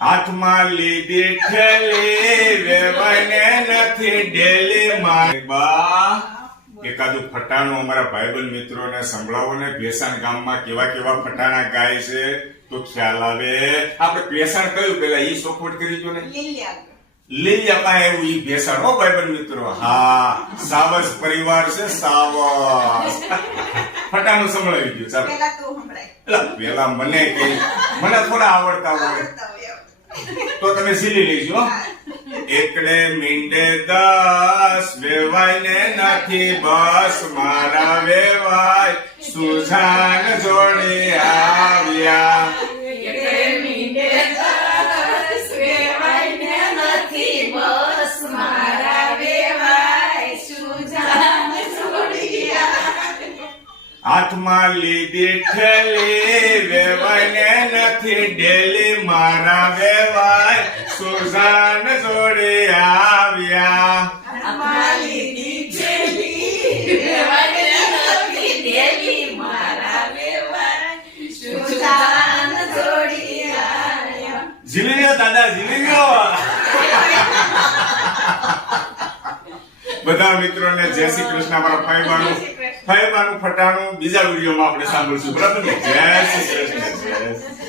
હાથમાં લીધી ઠેલી વેવાઈને નથી ડેલી મારી બા એકાદું ફટાણું અમારા ભાઈબંધ મિત્રોને સંભળાવો ને ભેસાણ ગામમાં કેવા કેવા ફટાણા ગાય છે તો ખ્યાલ આવે. આપણે ભેસાણ કયું પેલા ઈ સોખવટ કરી જો ને લીલિયા એવું ઈ ભેસાણ હો ભાઈબંધ મિત્રો. હા સાવસ પરિવાર છે સાવસ. ફટાણું સંભળાવી ગયું ચાલો પેલા મને કે મને થોડા આવડતા હોય તો તમે ઝીલી લેજો. એકડે મીંડે 10 વેવાઈને નથી બસ મારા વેવાય સુજાન જોડી આવ્યા. એકડે મીંડે 10 વેવાઈને નથી બસ મારા વેવાય સુજાન જોડી આવ્યા. હાથમાં લીધી ઠેલી વેવાઈને નથી ડેલી મારા વેવાય સુજાન જોડી આવ્યા. હાથમાં લીધી ઠેલી વેવાઈને નથી ડેલી મારા વેવાય સુજાન જોડી આવ્યા. ઝીલી લ્યો દાદા ઝીલી લ્યો. બધા મિત્રોને જય શ્રી કૃષ્ણ. મારા ફાઈબાનું ફટાણું બીજા વિડીયોમાં આપણે સાંભળશું બરાબર ને. જય શ્રી કૃષ્ણ.